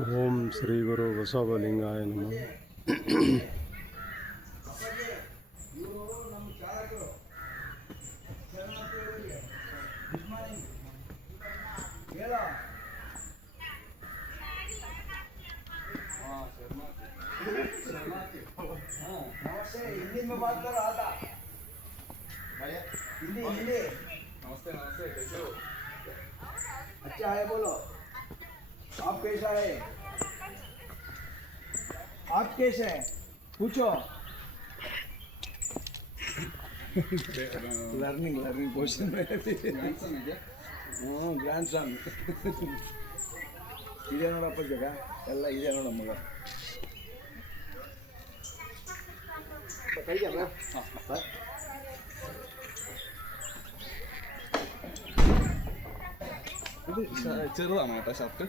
ಓಂ ಶ್ರೀ ಗುರು ಬಸವಲಿಂಗಾಯ ನಮಃ. हिंदी में बात करो आता हिंदी हिंदी नमस्ते नमस्ते कैसे हो? अच्छा है बोलो आप कैसा है आप कैसे हैं पूछो लर्निंग क्वेश्चन में ग्रैंड सन ಇದೆ ನೋಡಪ್ಪ ಜಾಗ ಎಲ್ಲ ಇದೆ ನೋಡ ಮಗ ಕೈ ಜಾಗ ഇത് ചെറുതാണോ കേട്ടോ ഷർട്ട്?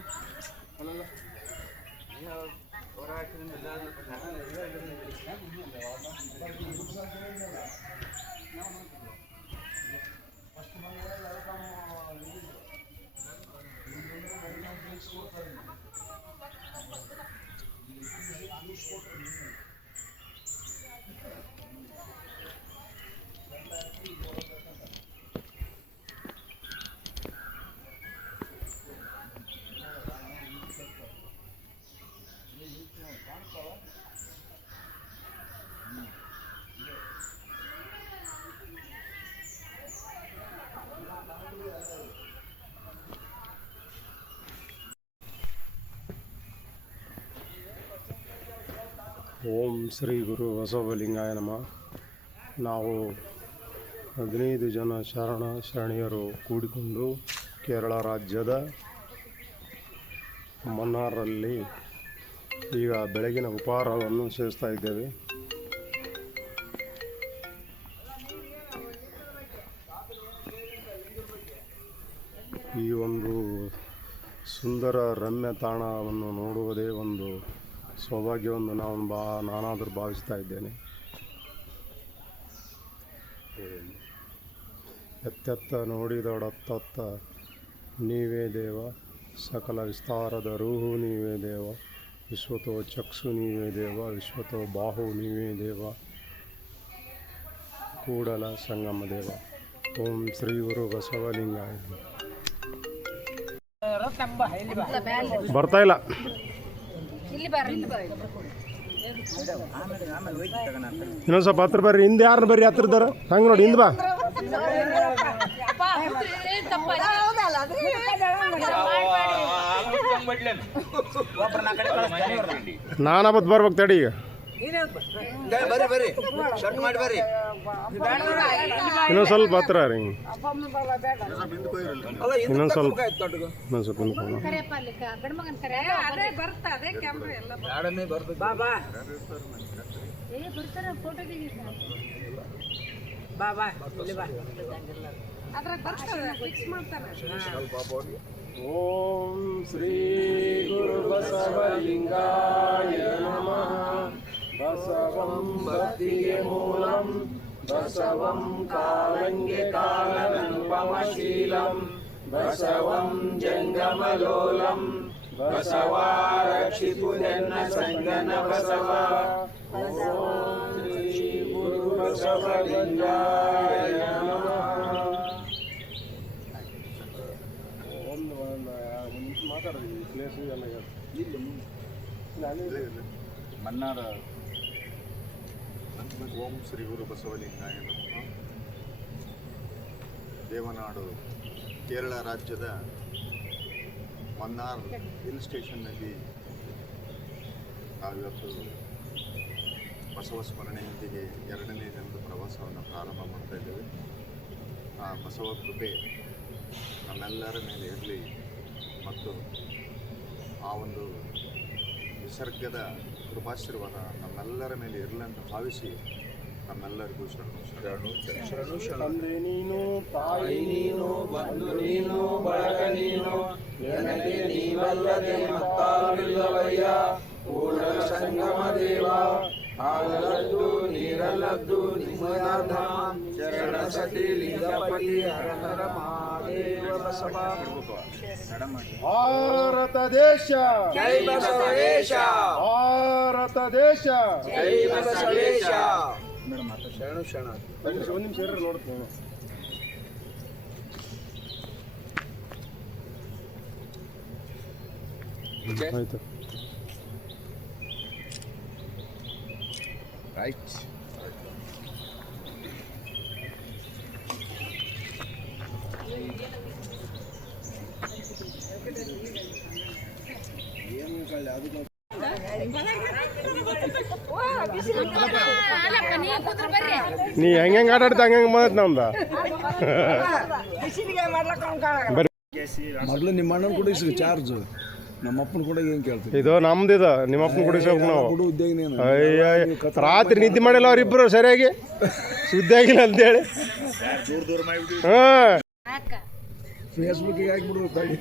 ಓಂ ಶ್ರೀ ಗುರು ಬಸವಲಿಂಗಾಯ ನಮಃ. ನಾವು 15 ಜನ ಶರಣೆಯರು ಕೂಡಿಕೊಂಡು ಕೇರಳ ರಾಜ್ಯದ ಮನ್ನಾರಲ್ಲಿ ಈಗ ಬೆಳಗಿನ ಉಪಹಾರವನ್ನು ಸೇವಿಸ್ತಾ ಇದ್ದೇವೆ. ಈ ಒಂದು ಸುಂದರ ರಮ್ಯ ತಾಣವನ್ನು ನೋಡುವುದೇ ಒಂದು ಸೌಭಾಗ್ಯವನ್ನು ನಾನಾದರೂ ಭಾವಿಸ್ತಾ ಇದ್ದೇನೆ. ಎತ್ತೆತ್ತ ನೋಡಿದೊಡತ್ತತ್ತ ನೀವೇ ದೇವ, ಸಕಲ ವಿಸ್ತಾರದ ರೂಹು ನೀವೇ ದೇವ, ವಿಶ್ವತೋ ಚಕ್ಷು ನೀವೇ ದೇವ, ವಿಶ್ವತೋ ಬಾಹು ನೀವೇ ದೇವ, ಕೂಡಲ ಸಂಗಮ ದೇವ. ಓಂ ಶ್ರೀ ಗುರು ಬಸವಲಿಂಗಾಯ. ಬರ್ತಾ ಇಲ್ಲ ಇನ್ನೊಂದು ಸ್ವಲ್ಪ ಹತ್ರ ಬರ್ರಿ. ಹಿಂದೆ ಯಾರು ಬರ್ರಿ ಹತ್ರದಾರ ಹಂಗೆ ನೋಡಿ ಹಿಂದೆ ಬಾ. ನಾನಬತ್ ಬರ್ಬೇಕು ತಡಿ. ಈಗ ಇನ್ನೊಂದು ಸ್ವಲ್ಪ ಹತ್ರ ರೀ. ಇನ್ನೊಂದು ಸ್ವಲ್ಪ ಓಂ ಶ್ರೀ ಗುರು ಬಸವಲಿಂಗಾಯ ನಮಃ. ಬಸವಂ ಭಕ್ತಿಗೆ ಮೂಲಂ, ಬಸವಂ ಕಾಲಂಗೆ ಕಾಲನನುಪಮಶೀಲಂ, ಬಸವಂ ಜಂಗಮಲೋಲಂ, ಬಸವ ರಕ್ಷಿತು ಜನ್ನ ಸಂಗನ ಬಸವ. ಓಂ ಶ್ರೀ ಗುರು ಬಸವಲಿಂಗಾಯ ನಮಃ. ಮಾತಾಡ್ರಿ ಪ್ಲೇಸ್ ಎಲ್ಲ ಮನ್ನಾರ. ಓಂ ಶ್ರೀ ಗುರು ಬಸವಲಿಂಗಾಯ ನಮಃ. ದೇವನಾಡು ಕೇರಳ ರಾಜ್ಯದ ಮನ್ನಾರ್ ಹಿಲ್ ಸ್ಟೇಷನ್ನಲ್ಲಿ ನಾವಿವತ್ತು ಬಸವ ಸ್ಮರಣೆಯೊಂದಿಗೆ 2ನೇ ದಿನದ ಪ್ರವಾಸವನ್ನು ಪ್ರಾರಂಭ ಮಾಡ್ತಾ ಇದ್ದೇವೆ. ಆ ಬಸವ ಕೃಪೆ ನಮ್ಮೆಲ್ಲರ ಮೇಲೆ ಇರಲಿ ಮತ್ತು ಆ ಒಂದು ನಿಸರ್ಗದ ಕೃಪಾಶೀರ್ವಾದ ನಮ್ಮೆಲ್ಲರ ಮೇಲೆ ಇರಲಿ ಅಂತ ಭಾವಿಸಿ ನಮ್ಮೆಲ್ಲರಿಗೂ ಶರಣು. ತಂದೆ ನೀನು, ತಾಯಿ ನೀನು, ಬಂಧು ನೀನು, ಬಳಗ ನೀನು, ನನಗೆ ನೀವಲ್ಲದೆ ಮತ್ತಾರಿಲ್ಲವಯ್ಯ. ಕೂಡಲ ಸಂಗಮ ದೇವ, ಹಾಲಲ್ಲದ್ದು ನೀರಲ್ಲದ್ದು ನಿಮ್ಮನಾಥ. ಶರಣ ಸತಿ ಲಿಂಗಪತಿ ಹರ ಹರ ಮಹಾದೇವ. ದೇವರ ಸಭಾ ಭಾರತ ದೇಶ ಜೈ ಬಸವೇಶ ಭಾರತ ದೇಶ ಜೈ ಬಸವೇಶ ಶರಣು ಶರಣ ಒಂದು ನಿಮಿಷ ಇರ್ರಿ ನೋಡ್ತೀನಿ ಆಯ್ತು ರೈಟ್ ನೀ ಹೆಂಗೆ ಆಟ ಆಡ್ತಾ ಹಂಗೆ ಬಂದೈತೆ ನಮ್ದ ಮೊದಲು ನಿಮ್ಮ ಅಣ್ಣನ ಕೊಡಿಸಿ ಚಾರ್ಜ್ ನಮ್ಮ ಅಪ್ಪನ ಕೂಡ ಏನು ಕೇಳ್ತೀವಿ ಇದು ನಮ್ದಿದ ನಿಮ್ಮಪ್ಪನ ಕುಡಿಸ್ಬೇಕು ನಾವು ಕೊಡು ಉದ್ಯೋಗ ನೀನು ಅಯ್ಯ ರಾತ್ರಿ ನಿದ್ದೆ ಮಾಡಿಲ್ಲ ಅವ್ರಿಬ್ರು ಸರಿಯಾಗಿ ಸುದ್ದಿ ಆಗಿಲ್ಲ ಅಂತೇಳಿ ಹಾಂ ಫೇಸ್ಬುಕ್ಕಿಗೆ ಹಾಕ್ಬಿಡು ತಡಿ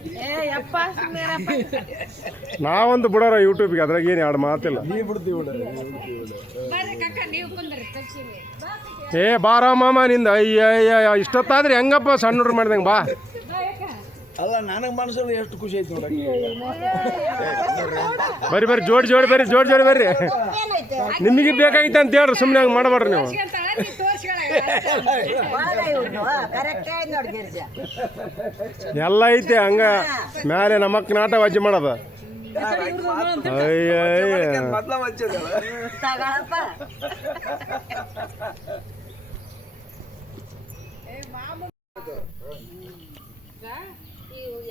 ನಾವಂತೂ ಬಿಡೋರ ಯೂಟ್ಯೂಬ್ಗೆ ಅದ್ರಾಗ ಏನು ಎರಡು ಮಾತಿಲ್ಲ ನೀ ಬಿಡ್ತೀವಿ ಬಿಡ ಏ ಬಾರ ಮಾಮ ನಿಂದ ಅಯ್ಯ ಅಯ್ಯ ಇಷ್ಟೊತ್ತಾದ್ರೆ ಹೆಂಗಪ್ಪ ಸಣ್ಣ ಹುಡ್ರು ಮಾಡ್ದಂಗೆ ಬಾ ಅಲ್ಲ ನನಗೆ ಮನಸ್ಸಲ್ಲಿ ಎಷ್ಟು ಖುಷಿ ಆಯ್ತು ನೋಡಕ್ಕೆ ಬರ್ರಿ ಬರ್ರಿ ಜೋಡಿ ಬರ್ರಿ ನಿಮಗೆ ಬೇಕಾಗಿತ್ತು ಅಂತ ಹೇಳ್ರಿ ಸುಮ್ಮನೆ ಹಂಗೆ ಮಾಡಬೇಡ್ರಿ ನೀವು ಎಲ್ಲ ಐತೆ ಹಂಗ ಮ್ಯಾಲೆ ನಮ್ಮಕ್ಕ ನಾಟ ವಜ್ಜೆ ಮಾಡೋದ ಅಯ್ಯ ಮೊದ್ಲ ಹಚ್ಚದ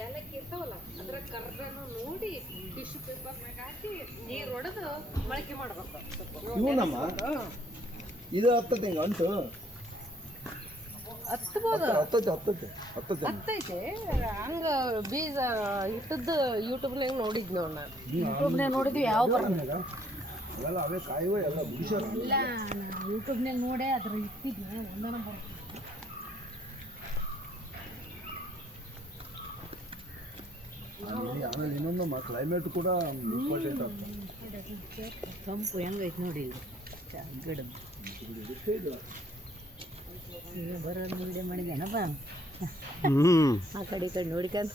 ಏಲಕ್ಕಿ ಇರ್ತಾವಲ್ಲ ಅದ್ರ ಕರ್ರನು ನೋಡಿ ಟಿಶ್ಯೂ ಪೇಪರ್ನಾಗ ಹಾಕಿ ನೀರು ಹೊಡೆದು ಮೊಳಕೆ ಮಾಡ್ಬೇಕು ಇವನಮ್ಮ ಇದು ಹತ್ತತ್ತೆ ಹಿಂಗ ಅಂಟು ಹತ್ಬೋದು ಹತ್ತತ್ತೆ ಹತ್ತೈತೆ ಹಂಗ ಬೀಜ ಇಟ್ಟದ್ದು ಯೂಟ್ಯೂಬ್ನಾಗ ನೋಡಿದ್ ನೋಡ್ ನಾನು ಯೂಟ್ಯೂಬ್ನಾಗ ನೋಡಿದ್ವಿ ಯಾವ ಬರೋದು ಅವೆಲ್ಲ ಅವೇ ಕಾಯುವ ಎಲ್ಲ ಬಿಡಿಸ್ಯಾರ ಇಲ್ಲ ಯೂಟ್ಯೂಬ್ನಾಗ ನೋಡೇ ಅದ್ರ ಇಟ್ಟಿದ್ವಿ ಒಂದನ ಬರ್ತದೆ ಆಮೇಲೆ ಇನ್ನೊಂದು ಕ್ಲೈಮೇಟ್ ಕೂಡ ಇಂಪಾರ್ಟೆಂಟ್ ಆಗ್ತದೆ ತಂಪು ಹೆಂಗೈತೆ ನೋಡಿ ಗಿಡದ ಈಗ ಬರೋದು ವಿಡಿಯೋ ಮಾಡಿದ್ದೇನಪ್ಪ ಆ ಕಡೆ ಈ ಕಡೆ ನೋಡ್ಕೊಂಡು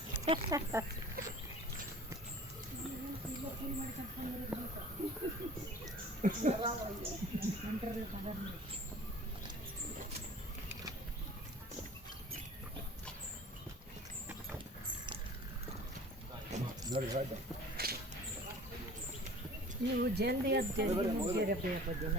ನೀವು ಜಲ್ದಿ ಮುಂಚೆರಪ್ಪ ದಿನ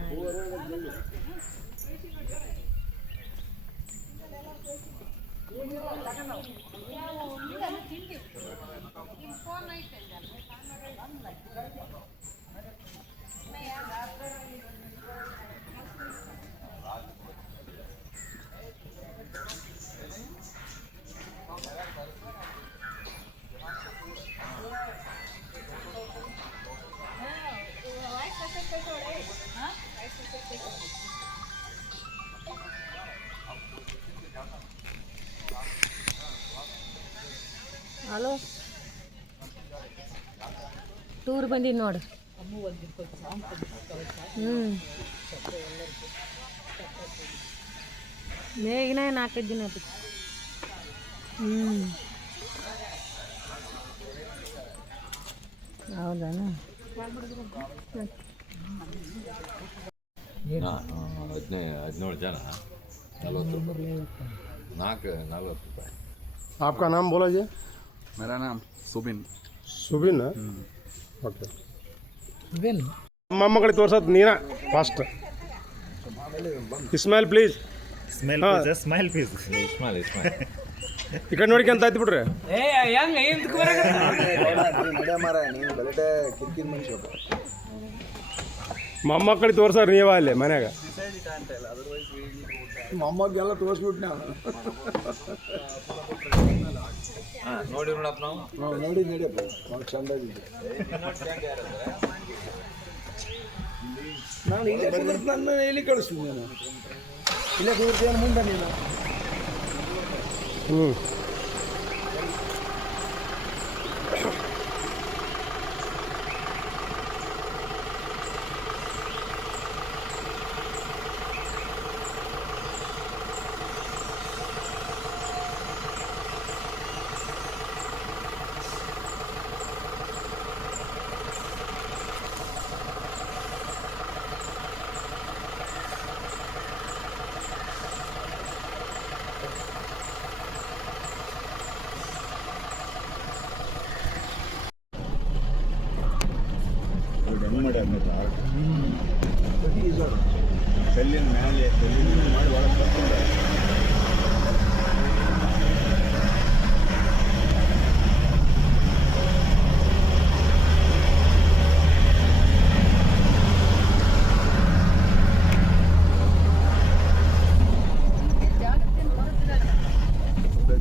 ಹಲೋ ಟೂರ್ ಬಂದೀನಿ ನೋಡು ಮೇಗಿನ 4-5 ದಿನ ಆಯ್ತು ಹೌದಾನ 17 ಜನ 440 ರೂಪಾಯಿ आपका नाम बोला जी मेरा नाम सुबिन ಸುಬಿನ್ ಓಕೆ ಮೊಮ್ಮಗಳಿಗೆ ತೋರ್ಸೋದು ನೀನ ಫಸ್ಟ್ ಇಸ್ಮಾಯಿಲ್ ಪ್ಲೀಸ್ ಇಸ್ಮಾಯಿಲ್ ಈ ಕಡೆ ನೋಡ್ಕೊಂತ ಆಯ್ತು ಬಿಡ್ರಿ ನಡೆ ಮಾರ ನೀನು ಬಲಟೆ ಕಿರ್ಕಿದ ಮನುಷ್ಯ ಮೊಮ್ಮಕ್ಕಳಿಗೆ ತೋರ್ಸೋರು ನೀವ ಅಲ್ಲಿ ಮನ್ಯಾಗ ಮೊಮ್ಮಗೆಲ್ಲ ತೋರಿಸ್ಬಿಟ್ಟು ನಾನು ನೋಡಿ ನೋಡಪ್ಪ ನಾವು ನೋಡಿ ನಡಿಯಪ್ಪ ನಾವು ಚಂದಾಗಿದ್ದೆ ನಾನು ಇಲ್ಲೇ ಕುದುರ್ತು ನನ್ನ ಎಲ್ಲಿ ಕಳಿಸ್ತೀನಿ ನಾನು ಇಲ್ಲೇ ಕುದುರ್ತೇನೆ ಮುಂದೆ ನೀನು ಹ್ಞೂ ಕಲ್ಲಿನ ಮೇಲೆ ಕಲ್ಲಿನ ಮಾಡಿ ಒಳಗೆ ಕರ್ಕೊಂಡು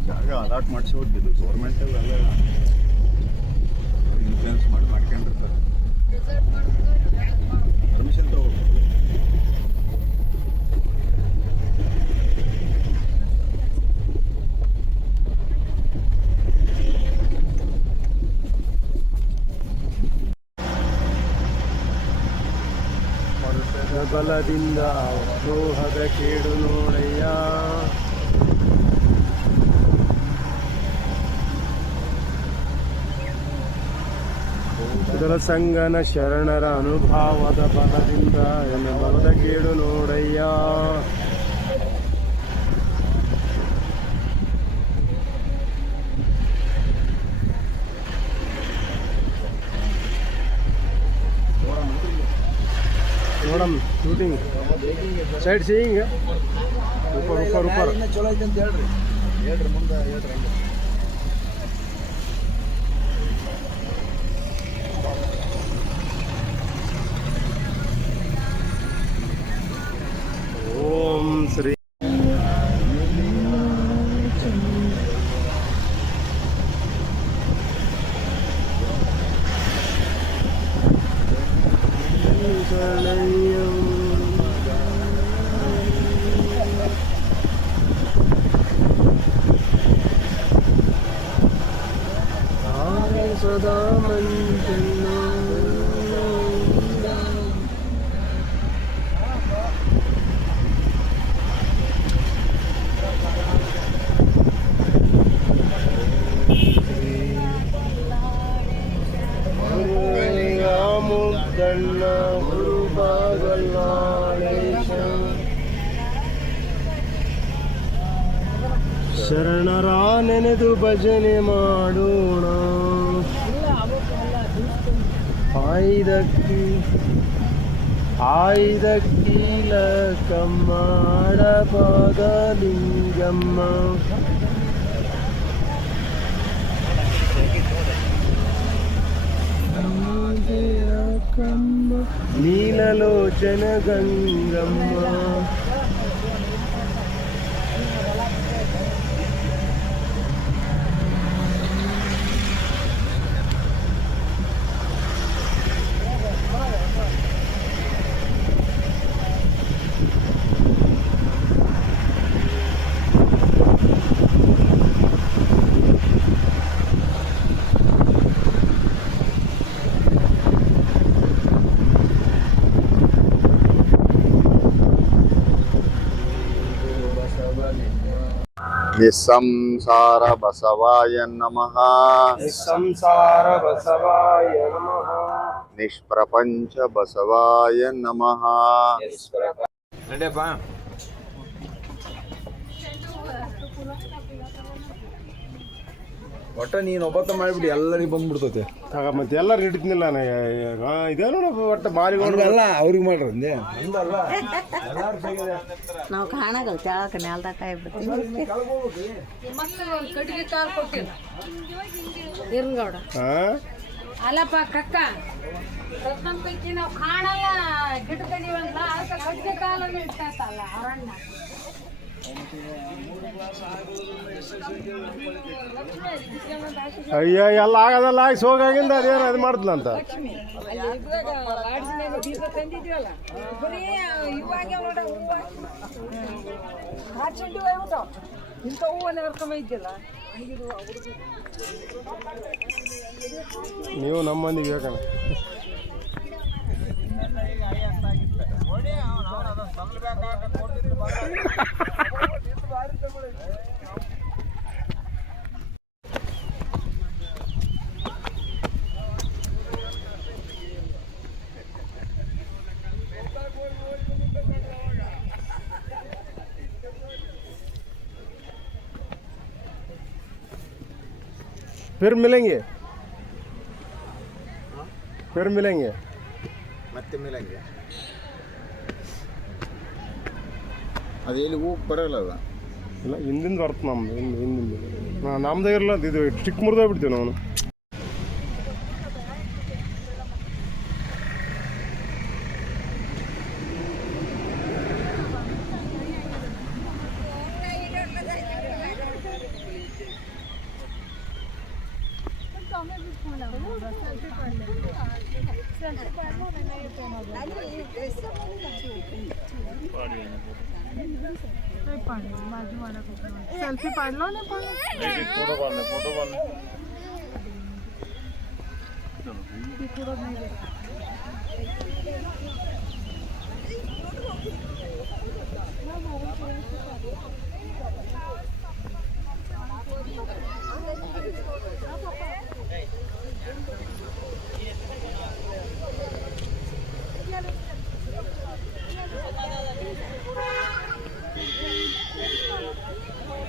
ಜಾಗ ಅಲಾಟ್ ಮಾಡಿಸಿ ಹೋಗ್ತಿದ್ದು ಗೌರ್ಮೆಂಟ್ ಎಲ್ಲ ಇನ್ಫ್ಲೂಯೆನ್ಸ್ ಮಾಡಿ ಮಾಡ್ಕೊಂಡಿರ್ತಾರೆ ಪರ್ಮಿಷನ್ ತಗೋಬೇಕು. ಬಲದಿಂದ ದ್ರೋಹದ ಕೇಡು ನೋಡಯ್ಯ. ಇದರ ಸಂಗನ ಶರಣರ ಅನುಭಾವದ ಬಲದಿಂದ ಎನ್ನ ಬಲದ ಕೇಡು ನೋಡಯ್ಯ. ನೋಡಮ್ ಶೂಟಿಂಗ್ ಸೈಡ್ ಸೀಯಿಂಗ್ ರೂಪರ್ ಇನ್ನೂ ಚಲೋ ಐತೆ ಅಂತ ಹೇಳ್ರಿ ಮುಂದೆ ಹೇಳ್ರಿ. ಓಂ ಶ್ರೀ ಸದಾ ಮಂಜನ್ನ ಮುದ್ದಣ್ಣ ಗುರುಬಾಗಲ್ಲಾಳೇಶ ಶರಣರ ನೆನೆದು ಭಜನೆ ಮಾಡೋಣ. ಆಯ್ದಕ್ಕೀಲ ಕಮ್ಮಾಡ ಪಾದ ಲಿಂಗಮ್ಮ ನೀಲಲೋಚನ ಗಂಗಮ್ಮ ನಿಸ್ಸಂಸಾರ ಬಸವಾಯ ನಮಃ. ಸಂಸಾರ ಬಸವಾಯ ನಮಃ. ನಿಷ್ಪ್ರಪಂಚ ಬಸವಾಯ ನಮಃ. ನಡಿಯಪ್ಪ. ಒಟ್ಟ ನೀನು ಒಬ್ಬತ್ತ ಮಾಡಿಬಿಟ್ಟು ಎಲ್ಲರಿಗೂ ಬಂದ್ಬಿಡ್ತೈತೆ. ಮತ್ತೆ ಎಲ್ಲರೂ ಹಿಡಿದ್ನಿಲ್ಲ ಇದೇನು ಒಟ್ಟು ಮಾರಿಗೊಂಡು ಅಲ್ಲ ಅವ್ರಿಗೆ ಮಾಡ್ರಿ ಅಂದೆ ಅಂದಲ್ಲ. ನಾವು ಕಾಣಗಲ್ ಚಾಳಕ ನೆಲ್ದಾಗ ಕಾಯ್ಬಿಡ್ತೀವಿ. ಮತ್ತೆ ಒಂದು ಕಟ್ಟಿಗೆ ಕಾಲು ಕೊಟ್ಟಿಲ್ಲ ಇರ್ಗೌಡ. ಅಲ್ಲಪ್ಪ ಕಕ್ಕ ಪ್ರಥಮ ಪೈಕಿ ನಾವು ಕಾಣಲ್ಲ ಗಿಡ ಕಡಿವಲ್ಲ ಅದಕ್ಕೆ ಕಟ್ಟಿಗೆ ಕಾಲನ್ನು ಇರ್ತಲ್ಲ ಅವರಣ್ಣ. ಅಯ್ಯ ಎಲ್ಲ ಆಗದಲ್ಲ ಆಗಿ ಸೋಗಾಗಿಂದ ಅದೇನು ಅದು ಮಾಡ್ತಲಂತ. ಇಂಥ ಹೂವನ್ನ ಕರ್ಕೊಂಬ ಇದ್ದಿಲ್ಲ. ನೀವು ನಮ್ಮ ಮಂದಿಗೆ ಬೇಕಣ್ಣ. फिर मिलेंगे ಮತ್ತೆ ಮಿಲಂಗೆ. ಅದು ಎಲ್ಲಿ ಹೋಗಿ ಬರೋಲ್ಲ ಅದ ಇಲ್ಲ ಹಿಂದಿಂದ ಬರ್ತ ನಮ್ದು ಹಿಂದಿಂದ ನಮ್ದೇ ಇರಲ್ಲ ಇದು ಸ್ಟಿಕ್ ಮುರಿದೋಗ್ಬಿಡ್ತೀವಿ ನಾವು. सेल्फी पाड लो ना पण फोटो काढले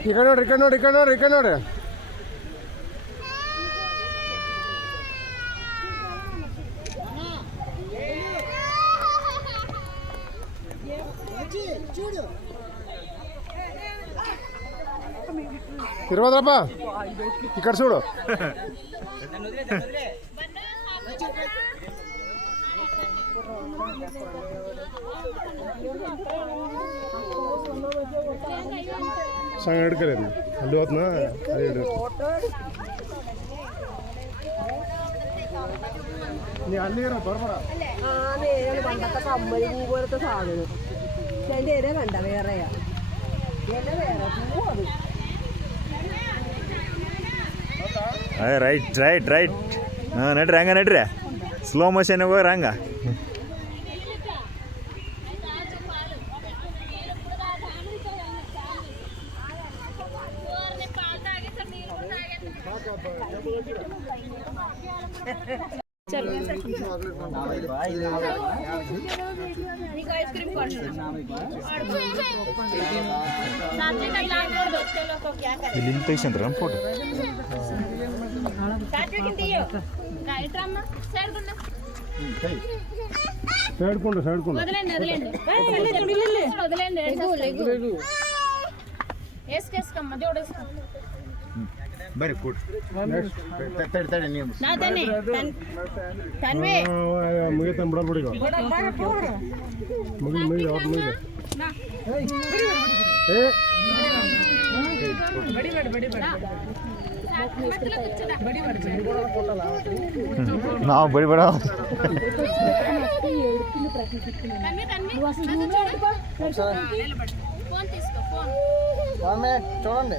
ಈ ಕಡೆ ನೋಡ್ರಿ. తిరుమలప్ప ఇక్కడ చూడు. ಸಂಗ ಹಿಡ್ಕರೇನು ಅಲ್ಲಿ ಹೋದ್ನ ಅಲ್ಲಿ ಹಿಡ್ರಿ. നീ ಅಲ್ಲಿ ಇರೋ ಬರ್ಬರ കമ്മലി പൂ പോലത്തെ സാധനം അതിന്റെ ഇല കണ്ട വേറെയാ ഇല വേറെ പൂ അത് ರೈಟ್ ಹಾಂ ನಡ್ರಿ ಸ್ಲೋ ಮೋಷನ್ ಹೋಗ್ರ ಹಂಗ. ಇಲ್ಲಿ ತೆಗಿಸಂದ್ರ ನಮ್ಮ ಫೋಟೋ ಸೈಡ್ಕೊಂಡು ಬರ್ರಿ ಕೂಡ್ ತಡಿ ನೀವು ಮುಗಿತ ಬಿಡಲ್ಬಿಡಿ ಮುಗಿ ಅವ್ರು ಮುಗಿ ನಾವು ಬಡಿಬೇಡ చూడండి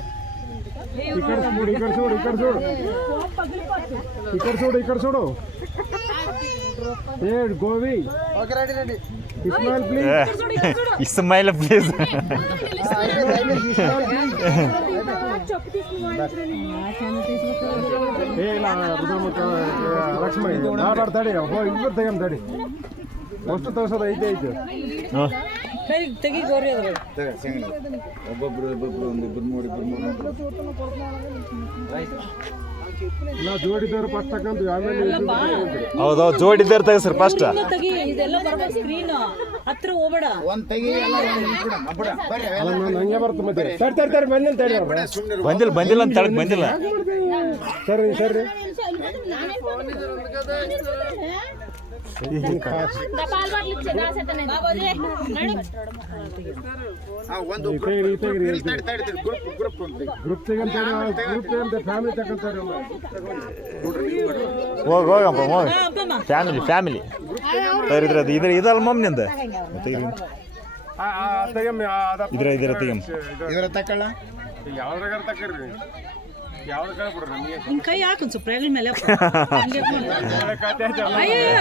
ఇక్కడ చూడు ఏ గోవి okay ready Ismail please Lakshmi ತಡಿ ಇಬ್ಬರು ತೆಗಮ್ ತಡಿ ಅಷ್ಟು ತೋರ್ಸೋದು ಐತೆ ಒಬ್ಬೊಬ್ರು ಒಂದಿಬ್ಬರು ನೋಡಿ ನಾವು ಜೋಡಿದವ್ರು ಫಸ್ಟ್ ತಗೊಂಡ್ವಿ ಆಮೇಲೆ ಹೌದೌದು ಜೋಡಿದ್ದಾರೆ ತೆಗ ಸರ್ ಫಸ್ಟ್ ಹತ್ರ ಹೋಗ್ಬೇಡ ಒಂದ್ ತೆಗಿ ಹಂಗೆ ಬರುತ್ತೆ ಮತ್ತೆ ತಡಿ ಬಂದಿಲ್ಲ ಅಂತ ತಳಕ್ ಬಂದಿಲ್ಲ. ಸರಿ ಗ್ರೂಪ್ ತೆಗಂತ ಫ್ಯಾಮಿಲಿ ತಗೊಂತಾರೆ ಹೋಗಪ್ಪ ಫ್ಯಾಮಿಲಿ ಇದ್ರ ಇದಲ್ಲ ಮಮ್ಮಿಂದ ಇದ್ರ ತೆಗಮ್ಮ ಇವರ ತಕೊಳ್ಳ ಯಾವ್ದ್ರಾಗಾರ ತಕರ್ರಿ ಯಾವ್ದು ಬಿಡ್ರಿ ನಿನ್ ಕೈ ಹಾಕು ಸ್ವಲ್ಪ ಹೆಗಲ ಮೇಲೆ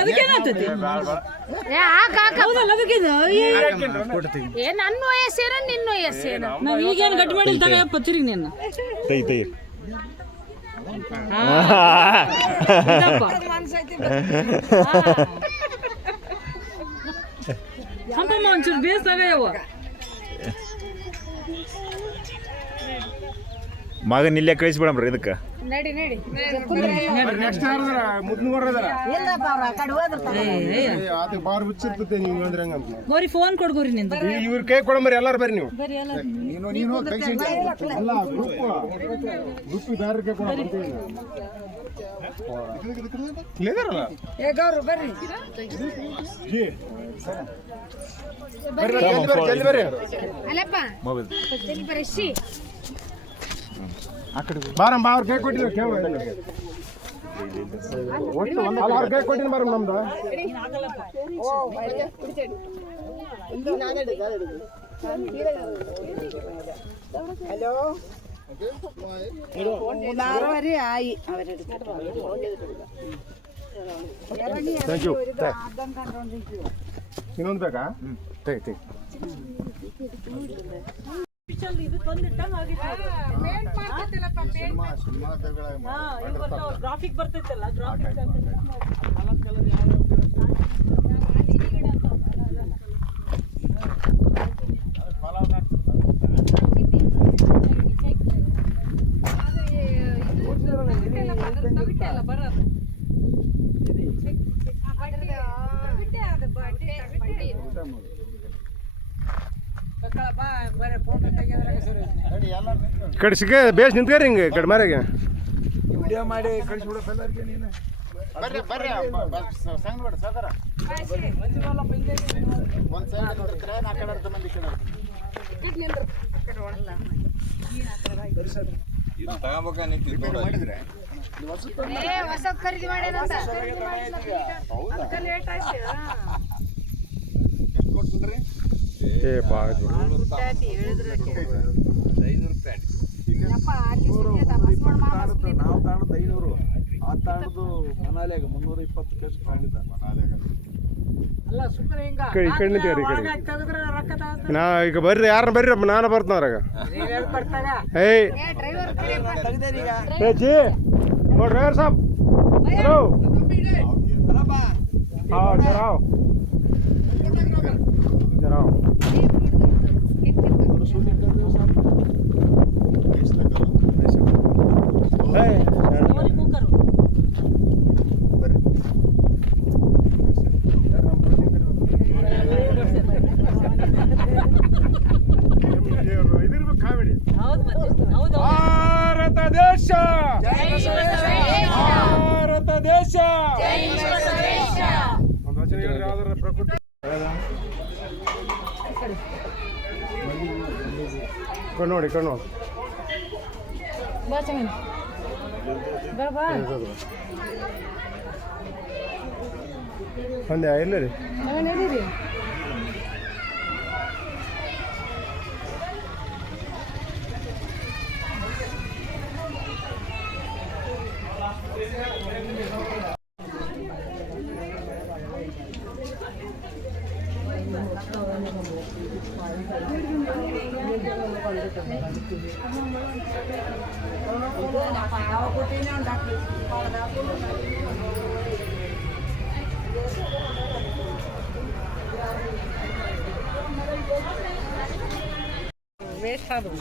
ಅದಕ್ಕೇನಾಗ್ತದೆ ನನ್ನ ವಯಸ್ಸೇನ ನಿನ್ನ ವಯಸ್ಸೇನ ನಾವ್ ಈಗೇನು ಗಟ್ಟಿ ಮಾಡಿಲ್ಲ ತಗಪ್ಪ ತಿರುಗಿ ನೀನು ತೆಗಿ ಹಂಪಮ್ಮ ಒಂಚೂರು ಬೇಸ್ ತಗಯವ ಮಗನ ಇಲ್ಲೇ ಕಳಿಸ್ಬಿಡಮ್ರಿ ಇದಕ್ಕೆ. ನಡಿ ನಡಿ ನೆಕ್ಸ್ಟ್ ಯಾರದಾರ ಮುದ್ನೂರದಾರ ಇಲ್ಲಪ್ಪ ಅವ್ರು ಆ ಕಡೆ ಹೋದ್ರತಾರ ಅದು ಬಾರ್ ಹುಚ್ಚಿರ್ತದೆ ನೀವು ಅಂದ್ರೆ ಹಂಗಂತ ಗೋರಿ ಫೋನ್ ಕೊಡು ಗೋರಿ ನಿಂದ ಇವ್ರ ಕೈ ಕೊಡಂಬರಿ ಎಲ್ಲಾರು ಬರ್ರಿ ನೀವು ಬರೀ ಎಲ್ಲ ನೀನು ಅಲ್ಲ ಗ್ರೂಪ್ ಬೇರೆ ಕೈ ಕೊಡ ಇಲ್ಲಿದಾರಲ್ಲ ಏ ಗೌರು ಬರ್ರಿ ಜಿ ಜಲ್ದಿ ಬರ್ರಿ ಅಲ್ಲಪ್ಪ ಜಲ್ದಿ ಬರ್ರಿ ಬಾರಮ್ಮ ಅವ್ರ ಕೈ ಕೊಟ್ಟಿಲ್ಲ ಕೇಳ ಅವ್ರ ಕೈ ಕೊಟ್ಟಿನ ಬಾರಮ್ಮ ನಮ್ದು ഹലോ മൂന്നാറ് വരെ ആയി ಥ್ಯಾಂಕ್ ಯು ಇನ್ನೊಂದು ಬೇಕಾ ಗ್ರಾಫಿಕ್ ಬರ್ತೈತಲ್ಲ ಗ್ರಾಫಿಕ್ ಈ ಕಡೆ ಸಿಕ್ಕ ಬೇಸ್ ನಿಂತ್ಕರಿ ಹಿಂಗೆ ಈ ಕಡೆ ಮಾರಿಗೆ ವಿಡಿಯೋ ಮಾಡಿ ಕಳಿಸ್ಬಿಡಪ್ಪ ಎಲ್ಲರಿಗೆ ನೀನು ಬರ್ರಿ ಬರ್ರಿ ಸಂಘ ಬೇಡ ಸಾಧಾರ ಒಂದು ಸೈಡ್ ನೋಡ್ತಾರೆ ನಾ ಕಡೆ ಅರ್ಧ ಮಂದಿ ಕಡೆ ಮಾಡಿದ್ರೆ ಹೊಸ ಖರೀದಿ ಮಾಡ್ಯಾರಂತ ಅದಕ್ಕೆ ಲೇಟ್ ಆಯ್ತು ಎಷ್ಟು ಕೊಡ್ತೀನಿ ಏ ಬಾ ನಾವು ತಾಣದ 500 ಆ ತಾಣದು ಮನಾಲಿಯಾಗ 320 ಕೇಸ್ ತಾಂಡಿದ್ದ ಈ ಕಡೆ ನಿಂತ್ಕರಿ ಈ ಕಡೆ ನಾ ಈಗ ಬರ್ರಿ ಯಾರನ್ನ ಬರ್ರಿ ನಾನು ಬರ್ತಾರ ಏಯ್ ಏ ಜಿ ಓ ಡ್ರೈವರ್ ಸಾಬ್ ಹಲೋ हाँ जराओ जराओ ಭಾರತ ದೇಶ ಭಾರತ ದೇಶ ಒಂದು ವಚನ ಹೇಳಿದ್ರೆ ಯಾವ್ದಾರ ಪ್ರಕೃತಿ ಕಣ್ಣು ಕಣ್ಣು ಅಂದೆ ಇಲ್ಲ ರೀ ವೇಸ್ಟ್ ಆದವು